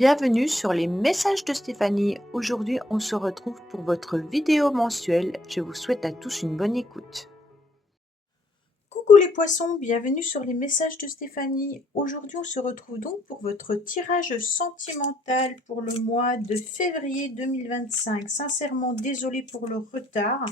Bienvenue sur les messages de Stéphanie. Aujourd'hui, on se retrouve pour votre vidéo mensuelle. Je vous souhaite à tous une bonne écoute. Coucou les poissons, bienvenue sur les messages de Stéphanie. Aujourd'hui, on se retrouve donc pour votre tirage sentimental pour le mois de février 2025. Sincèrement, désolée pour le retard,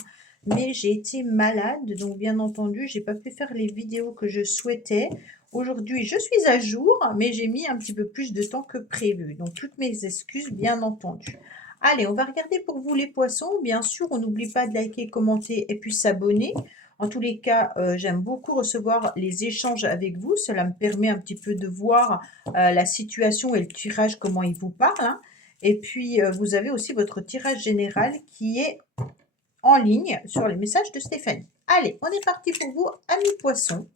mais j'ai été malade, donc bien entendu, j'ai pas pu faire les vidéos que je souhaitais. Aujourd'hui, je suis à jour, mais j'ai mis un petit peu plus de temps que prévu. Donc, toutes mes excuses, bien entendu. Allez, on va regarder pour vous les poissons. Bien sûr, on n'oublie pas de liker, commenter et puis s'abonner. En tous les cas, j'aime beaucoup recevoir les échanges avec vous. Cela me permet un petit peu de voir la situation et le tirage, comment il vous parle, hein. Et puis, vous avez aussi votre tirage général qui est en ligne sur les messages de Stéphanie. Allez, on est parti pour vous, amis poissons.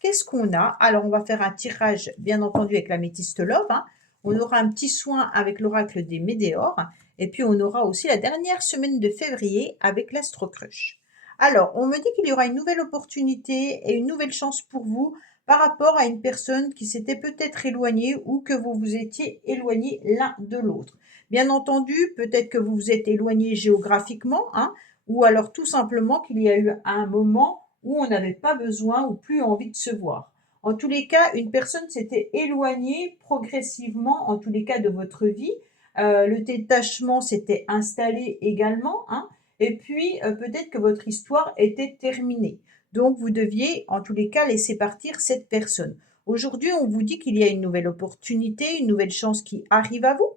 Qu'est-ce qu'on a? Alors, on va faire un tirage, bien entendu, avec l'améthyste love, hein. On aura un petit soin avec l'oracle des Médéors. Et puis, on aura aussi la dernière semaine de février avec l'Astro Crush. Alors, on me dit qu'il y aura une nouvelle opportunité et une nouvelle chance pour vous par rapport à une personne qui s'était peut-être éloignée ou que vous vous étiez éloignés l'un de l'autre. Bien entendu, peut-être que vous vous êtes éloignés géographiquement, hein, ou alors tout simplement qu'il y a eu un moment où on n'avait pas besoin ou plus envie de se voir. En tous les cas, une personne s'était éloignée progressivement, en tous les cas, de votre vie. Le détachement s'était installé également, hein, et puis peut-être que votre histoire était terminée. Donc vous deviez, en tous les cas, laisser partir cette personne. Aujourd'hui, on vous dit qu'il y a une nouvelle opportunité, une nouvelle chance qui arrive à vous,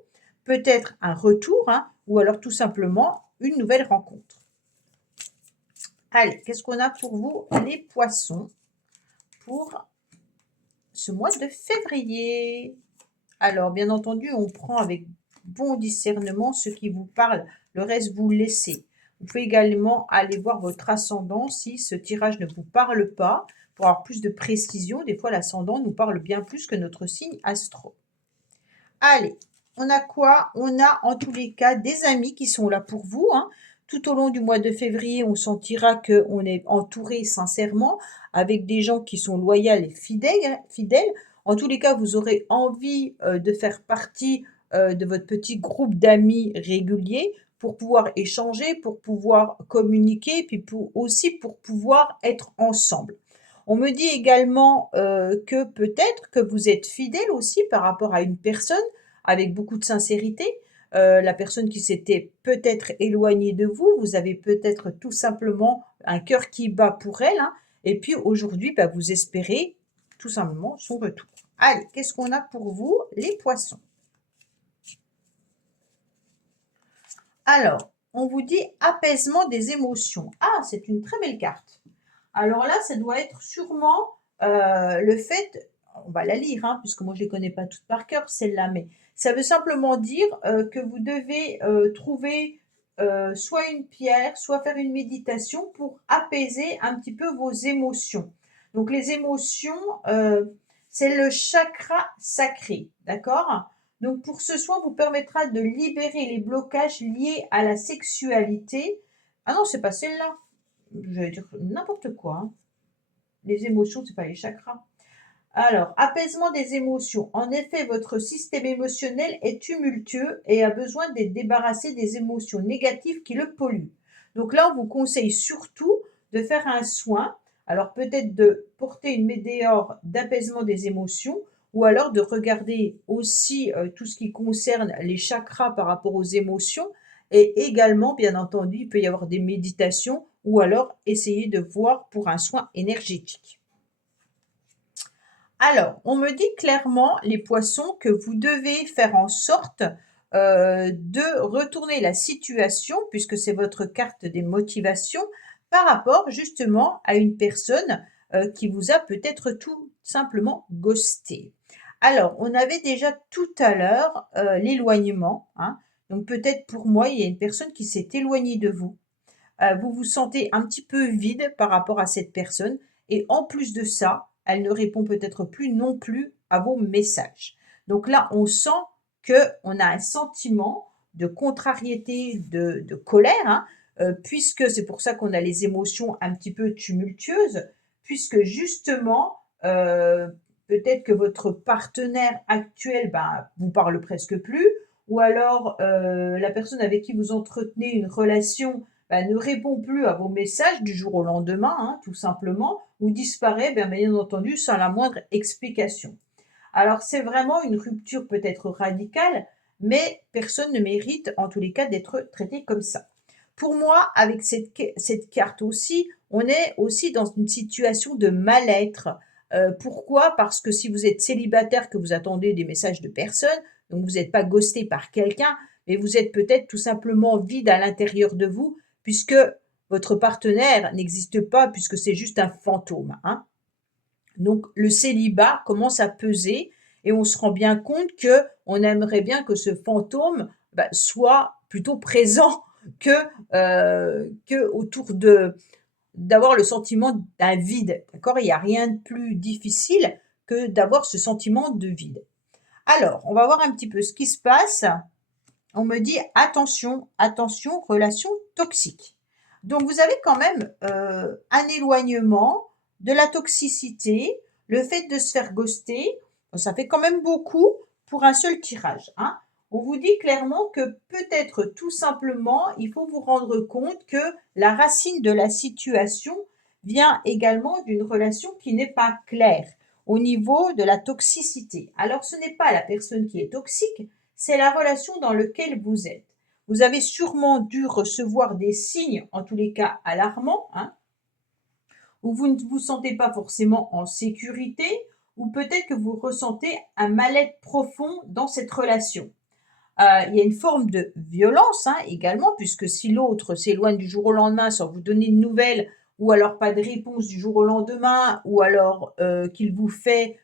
peut-être un retour, hein, ou alors tout simplement une nouvelle rencontre. Allez, qu'est-ce qu'on a pour vous, les poissons, pour ce mois de février? Alors, bien entendu, on prend avec bon discernement ce qui vous parle. Le reste, vous laissez. Vous pouvez également aller voir votre ascendant si ce tirage ne vous parle pas. Pour avoir plus de précision, des fois, l'ascendant nous parle bien plus que notre signe astro. Allez, on a quoi? On a en tous les cas des amis qui sont là pour vous, hein. Tout au long du mois de février, on sentira qu'on est entouré sincèrement avec des gens qui sont loyaux et fidèles. En tous les cas, vous aurez envie de faire partie de votre petit groupe d'amis réguliers pour pouvoir échanger, pour pouvoir communiquer, puis aussi pour pouvoir être ensemble. On me dit également que peut-être que vous êtes fidèle aussi par rapport à une personne avec beaucoup de sincérité. La personne qui s'était peut-être éloignée de vous, vous avez peut-être tout simplement un cœur qui bat pour elle, hein, et puis aujourd'hui, bah, vous espérez tout simplement son retour. Allez, qu'est-ce qu'on a pour vous, les poissons? Alors, on vous dit apaisement des émotions. Ah, c'est une très belle carte. Alors là, ça doit être sûrement le fait, on va la lire, hein, puisque moi je ne les connais pas toutes par cœur, celle-là, mais ça veut simplement dire que vous devez trouver soit une pierre, soit faire une méditation pour apaiser un petit peu vos émotions. Donc les émotions, c'est le chakra sacré, d'accord? Donc pour ce soin, vous permettra de libérer les blocages liés à la sexualité. Ah non, c'est pas celle-là. Je vais dire n'importe quoi, hein. Les émotions, c'est pas les chakras. Alors, apaisement des émotions. En effet, votre système émotionnel est tumultueux et a besoin d'être débarrassé des émotions négatives qui le polluent. Donc là, on vous conseille surtout de faire un soin. Alors peut-être de porter une météore d'apaisement des émotions ou alors de regarder aussi tout ce qui concerne les chakras par rapport aux émotions. Et également, bien entendu, il peut y avoir des méditations ou alors essayer de voir pour un soin énergétique. Alors, on me dit clairement, les poissons, que vous devez faire en sorte de retourner la situation, puisque c'est votre carte des motivations, par rapport justement à une personne qui vous a peut-être tout simplement ghosté. Alors, on avait déjà tout à l'heure l'éloignement, hein. Donc peut-être pour moi, il y a une personne qui s'est éloignée de vous. Vous vous sentez un petit peu vide par rapport à cette personne et en plus de ça, elle ne répond peut-être plus non plus à vos messages. Donc là, on sent qu'on a un sentiment de contrariété, de colère, hein, puisque c'est pour ça qu'on a les émotions un petit peu tumultueuses, puisque justement, peut-être que votre partenaire actuel, vous parle presque plus, ou alors la personne avec qui vous entretenez une relation, ne répond plus à vos messages du jour au lendemain, hein, tout simplement, ou disparaît, bien entendu, sans la moindre explication. Alors c'est vraiment une rupture peut-être radicale, mais personne ne mérite en tous les cas d'être traité comme ça. Pour moi, avec cette carte aussi, on est aussi dans une situation de mal-être. Pourquoi? Parce que si vous êtes célibataire, que vous attendez des messages de personne, donc vous n'êtes pas ghosté par quelqu'un, mais vous êtes peut-être tout simplement vide à l'intérieur de vous, puisque votre partenaire n'existe pas, puisque c'est juste un fantôme, hein. Donc le célibat commence à peser et on se rend bien compte que on aimerait bien que ce fantôme, soit plutôt présent que autour d'avoir le sentiment d'un vide, d'accord? Il y a rien de plus difficile que d'avoir ce sentiment de vide. Alors, on va voir un petit peu ce qui se passe. On me dit: «Attention, attention, relation toxique». Donc vous avez quand même, un éloignement, de la toxicité, le fait de se faire ghoster, ça fait quand même beaucoup pour un seul tirage, hein. On vous dit clairement que peut-être tout simplement, il faut vous rendre compte que la racine de la situation vient également d'une relation qui n'est pas claire au niveau de la toxicité. Alors ce n'est pas la personne qui est toxique, c'est la relation dans laquelle vous êtes. Vous avez sûrement dû recevoir des signes, en tous les cas alarmants, hein, où vous ne vous sentez pas forcément en sécurité, ou peut-être que vous ressentez un mal-être profond dans cette relation. Il y a une forme de violence, hein, également, puisque si l'autre s'éloigne du jour au lendemain sans vous donner de nouvelles, ou alors pas de réponse du jour au lendemain, ou alors qu'il vous fait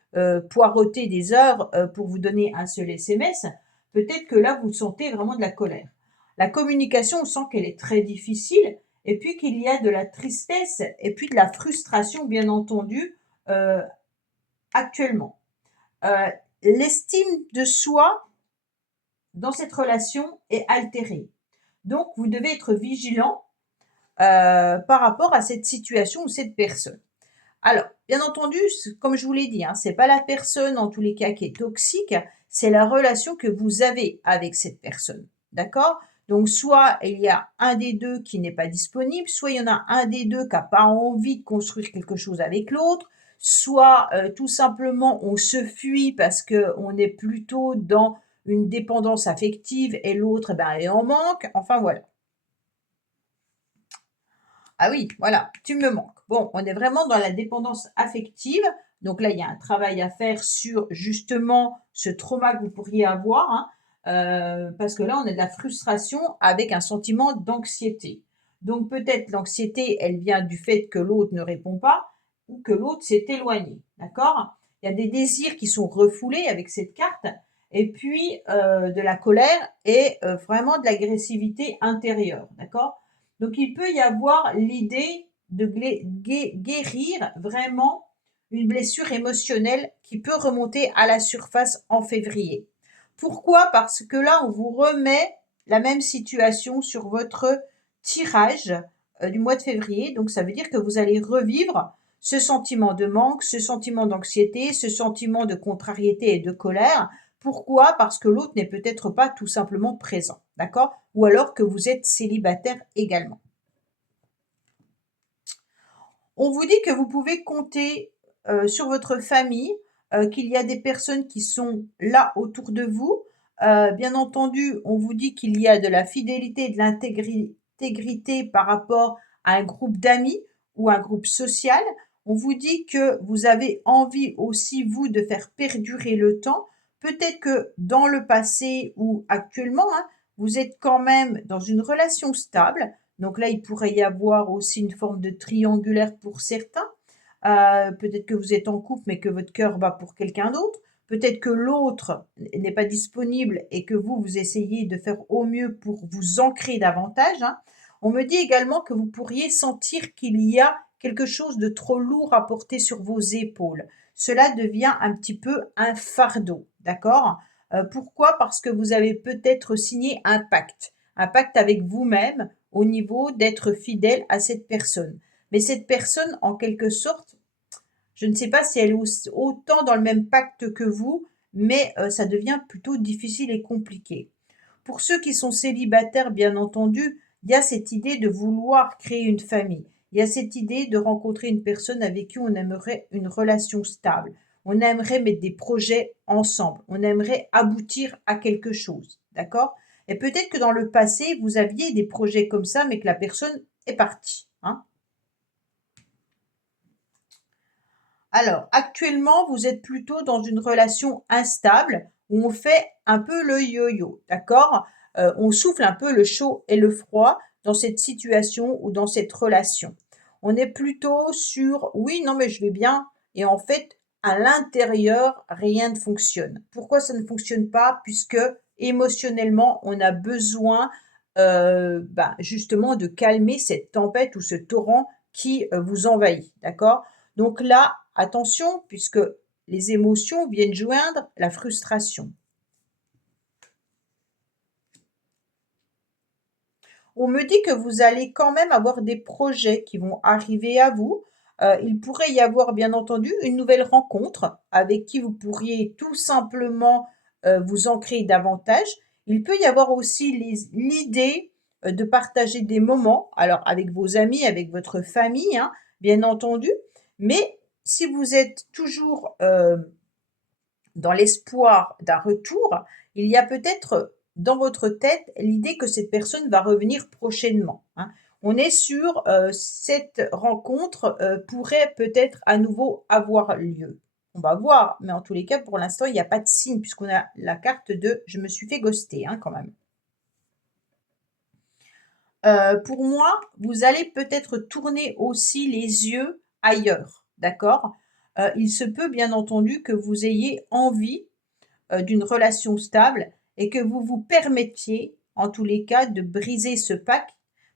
poireauter des heures pour vous donner un seul SMS, peut-être que là, vous sentez vraiment de la colère. La communication, on sent qu'elle est très difficile, et puis qu'il y a de la tristesse, et puis de la frustration, bien entendu, euh, actuellement. Euh, L'estime de soi dans cette relation est altérée. Donc, vous devez être vigilant par rapport à cette situation ou cette personne. Alors, bien entendu, comme je vous l'ai dit, hein, c'est pas la personne en tous les cas qui est toxique, c'est la relation que vous avez avec cette personne. D'accord? Donc, soit il y a un des deux qui n'est pas disponible, soit il y en a un des deux qui n'a pas envie de construire quelque chose avec l'autre, soit tout simplement on se fuit parce qu'on est plutôt dans une dépendance affective et l'autre, est en manque. Enfin, voilà. Ah oui, voilà, tu me manques. Bon, on est vraiment dans la dépendance affective. Donc là, il y a un travail à faire sur justement ce trauma que vous pourriez avoir, hein, parce que là, on a de la frustration avec un sentiment d'anxiété. Donc peut-être l'anxiété, elle vient du fait que l'autre ne répond pas ou que l'autre s'est éloigné. D'accord? Il y a des désirs qui sont refoulés avec cette carte et puis de la colère et vraiment de l'agressivité intérieure. D'accord? Donc il peut y avoir l'idée de guérir vraiment une blessure émotionnelle qui peut remonter à la surface en février. Pourquoi? Parce que là, on vous remet la même situation sur votre tirage du mois de février. Donc ça veut dire que vous allez revivre ce sentiment de manque, ce sentiment d'anxiété, ce sentiment de contrariété et de colère. Pourquoi? Parce que l'autre n'est peut-être pas tout simplement présent, d'accord? Ou alors que vous êtes célibataire également. On vous dit que vous pouvez compter sur votre famille, qu'il y a des personnes qui sont là autour de vous. Bien entendu, on vous dit qu'il y a de la fidélité et de l'intégrité par rapport à un groupe d'amis ou un groupe social. On vous dit que vous avez envie aussi, vous, de faire perdurer le temps. Peut-être que dans le passé ou actuellement, hein, vous êtes quand même dans une relation stable. Donc là, il pourrait y avoir aussi une forme de triangulaire pour certains. Peut-être que vous êtes en couple, mais que votre cœur bat pour quelqu'un d'autre. Peut-être que l'autre n'est pas disponible et que vous, vous essayez de faire au mieux pour vous ancrer davantage, hein. On me dit également que vous pourriez sentir qu'il y a quelque chose de trop lourd à porter sur vos épaules. Cela devient un petit peu un fardeau, d'accord? Pourquoi? Parce que vous avez peut-être signé un pacte avec vous-même au niveau d'être fidèle à cette personne. Mais cette personne, en quelque sorte, Je ne sais pas si elle est autant dans le même pacte que vous, mais ça devient plutôt difficile et compliqué. Pour ceux qui sont célibataires, bien entendu, il y a cette idée de vouloir créer une famille. Il y a cette idée de rencontrer une personne avec qui on aimerait une relation stable. On aimerait mettre des projets ensemble. On aimerait aboutir à quelque chose. D'accord? Et peut-être que dans le passé, vous aviez des projets comme ça, mais que la personne est partie. Hein. Alors, actuellement, vous êtes plutôt dans une relation instable où on fait un peu le yo-yo, d'accord? On souffle un peu le chaud et le froid dans cette situation ou dans cette relation. On est plutôt sur oui, non, mais je vais bien. Et en fait, à l'intérieur, rien ne fonctionne. Pourquoi ça ne fonctionne pas? Puisque émotionnellement, on a besoin justement de calmer cette tempête ou ce torrent qui vous envahit, d'accord? Donc là, attention, puisque les émotions viennent joindre la frustration. On me dit que vous allez quand même avoir des projets qui vont arriver à vous. Il pourrait y avoir bien entendu une nouvelle rencontre avec qui vous pourriez tout simplement vous ancrer davantage. Il peut y avoir aussi l'idée de partager des moments, alors avec vos amis, avec votre famille, hein, bien entendu. Mais si vous êtes toujours dans l'espoir d'un retour, il y a peut-être dans votre tête l'idée que cette personne va revenir prochainement. Hein. On est sur cette rencontre pourrait peut-être à nouveau avoir lieu. On va voir, mais en tous les cas, pour l'instant, il n'y a pas de signe puisqu'on a la carte de je me suis fait ghoster hein, quand même. Pour moi, vous allez peut-être tourner aussi les yeux ailleurs, d'accord? Il se peut bien entendu que vous ayez envie d'une relation stable et que vous vous permettiez, en tous les cas, de briser ce pacte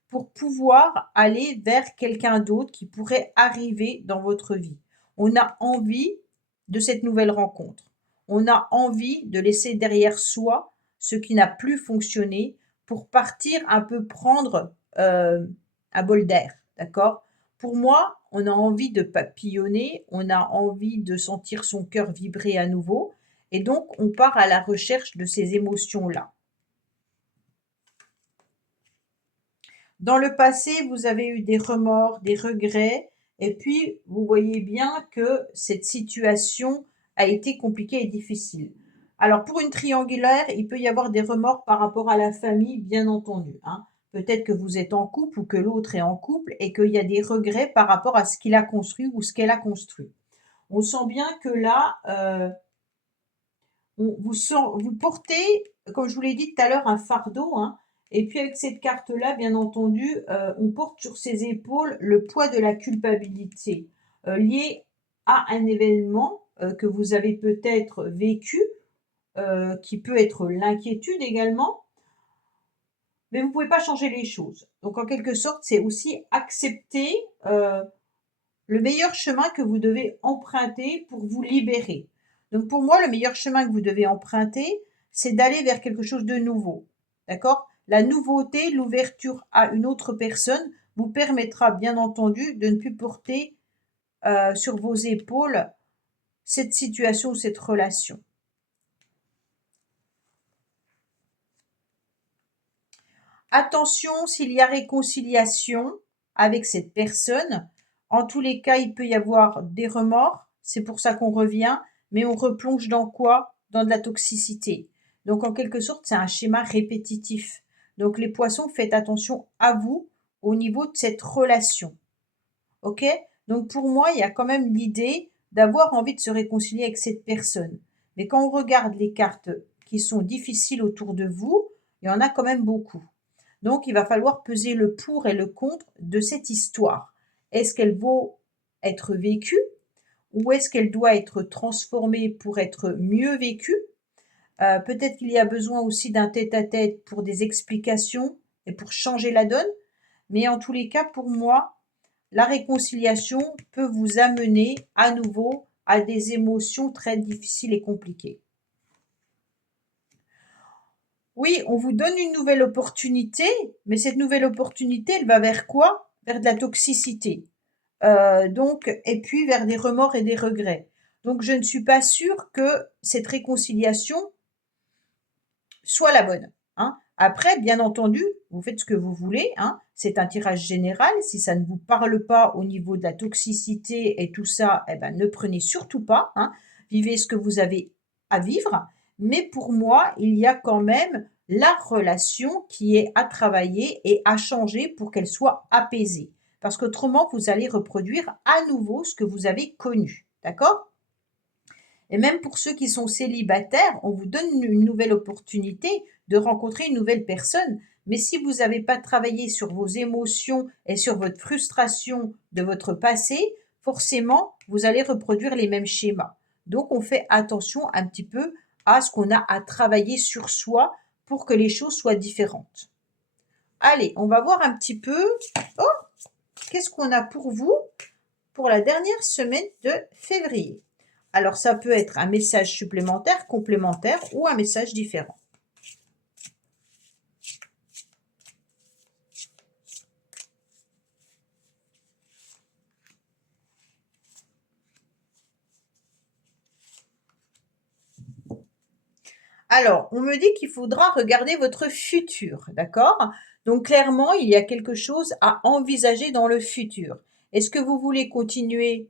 pour pouvoir aller vers quelqu'un d'autre qui pourrait arriver dans votre vie. On a envie de cette nouvelle rencontre. On a envie de laisser derrière soi ce qui n'a plus fonctionné pour partir un peu prendre un bol d'air, d'accord? Pour moi, on a envie de papillonner, on a envie de sentir son cœur vibrer à nouveau, et donc on part à la recherche de ces émotions-là. Dans le passé, vous avez eu des remords, des regrets, et puis vous voyez bien que cette situation a été compliquée et difficile. Alors pour une triangulaire, il peut y avoir des remords par rapport à la famille, bien entendu. Hein. Peut-être que vous êtes en couple ou que l'autre est en couple et qu'il y a des regrets par rapport à ce qu'il a construit ou ce qu'elle a construit. On sent bien que là, vous portez, comme je vous l'ai dit tout à l'heure, un fardeau. Hein, et puis avec cette carte-là, bien entendu, on porte sur ses épaules le poids de la culpabilité lié à un événement que vous avez peut-être vécu, qui peut être l'inquiétude également, mais vous ne pouvez pas changer les choses. Donc en quelque sorte, c'est aussi accepter le meilleur chemin que vous devez emprunter pour vous libérer. Donc pour moi, le meilleur chemin que vous devez emprunter, c'est d'aller vers quelque chose de nouveau. D'accord? La nouveauté, l'ouverture à une autre personne vous permettra bien entendu de ne plus porter sur vos épaules cette situation ou cette relation. Attention, s'il y a réconciliation avec cette personne, en tous les cas, il peut y avoir des remords, c'est pour ça qu'on revient, mais on replonge dans quoi? Dans de la toxicité. Donc en quelque sorte, c'est un schéma répétitif. Donc les poissons, faites attention à vous au niveau de cette relation. OK? Donc pour moi, il y a quand même l'idée d'avoir envie de se réconcilier avec cette personne. Mais quand on regarde les cartes qui sont difficiles autour de vous, il y en a quand même beaucoup. Donc il va falloir peser le pour et le contre de cette histoire. Est-ce qu'elle vaut être vécue ou est-ce qu'elle doit être transformée pour être mieux vécue? Peut-être qu'il y a besoin aussi d'un tête-à-tête pour des explications et pour changer la donne. Mais en tous les cas, pour moi, la réconciliation peut vous amener à nouveau à des émotions très difficiles et compliquées. Oui, on vous donne une nouvelle opportunité, mais cette nouvelle opportunité, elle va vers quoi? Vers de la toxicité. donc et puis vers des remords et des regrets. Donc je ne suis pas sûre que cette réconciliation soit la bonne, hein. Après, bien entendu, vous faites ce que vous voulez, hein. C'est un tirage général. Si ça ne vous parle pas au niveau de la toxicité et tout ça, eh ben, ne prenez surtout pas, hein. Vivez ce que vous avez à vivre. Mais pour moi, il y a quand même la relation qui est à travailler et à changer pour qu'elle soit apaisée. Parce qu'autrement, vous allez reproduire à nouveau ce que vous avez connu. D'accord? Et même pour ceux qui sont célibataires, on vous donne une nouvelle opportunité de rencontrer une nouvelle personne. Mais si vous n'avez pas travaillé sur vos émotions et sur votre frustration de votre passé, forcément, vous allez reproduire les mêmes schémas. Donc, on fait attention un petit peu à ce qu'on a à travailler sur soi pour que les choses soient différentes. Allez, on va voir un petit peu, oh, qu'est-ce qu'on a pour vous pour la dernière semaine de février. Alors, ça peut être un message supplémentaire, complémentaire ou un message différent. Alors, on me dit qu'il faudra regarder votre futur, d'accord? Donc, clairement, il y a quelque chose à envisager dans le futur. Est-ce que vous voulez continuer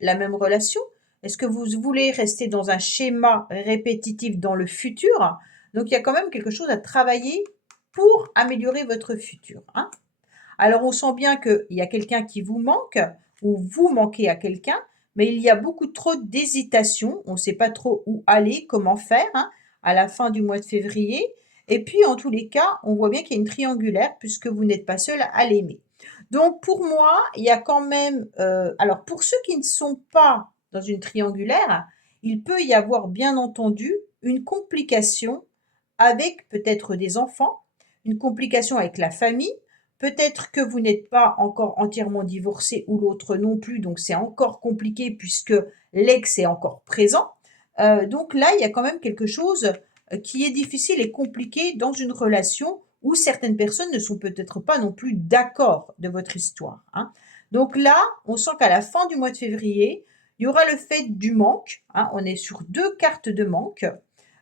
la même relation? Est-ce que vous voulez rester dans un schéma répétitif dans le futur? Donc, il y a quand même quelque chose à travailler pour améliorer votre futur, hein? Alors, on sent bien qu'il y a quelqu'un qui vous manque ou vous manquez à quelqu'un, mais il y a beaucoup trop d'hésitation. On ne sait pas trop où aller, comment faire, hein, à la fin du mois de février. Et puis, en tous les cas, on voit bien qu'il y a une triangulaire puisque vous n'êtes pas seul à l'aimer. Donc, pour moi, il y a quand même... alors, pour ceux qui ne sont pas dans une triangulaire, il peut y avoir, bien entendu, une complication avec peut-être des enfants, une complication avec la famille. Peut-être que vous n'êtes pas encore entièrement divorcé ou l'autre non plus, donc c'est encore compliqué puisque l'ex est encore présent. Donc là, il y a quand même quelque chose qui est difficile et compliqué dans une relation où certaines personnes ne sont peut-être pas non plus d'accord de votre histoire, hein. Donc là, on sent qu'à la fin du mois de février, il y aura le fait du manque, hein. On est sur deux cartes de manque.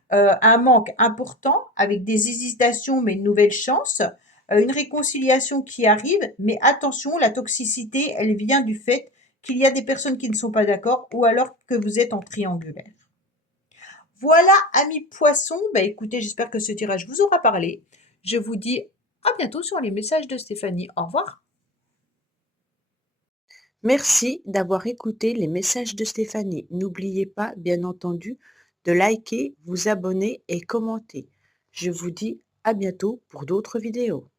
Un manque important avec des hésitations mais une nouvelle chance, une réconciliation qui arrive, mais attention, la toxicité, elle vient du fait qu'il y a des personnes qui ne sont pas d'accord ou alors que vous êtes en triangulaire. Voilà, amis poissons, bah écoutez, j'espère que ce tirage vous aura parlé. Je vous dis à bientôt sur les messages de Stéphanie. Au revoir. Merci d'avoir écouté les messages de Stéphanie. N'oubliez pas, bien entendu, de liker, vous abonner et commenter. Je vous dis à bientôt pour d'autres vidéos.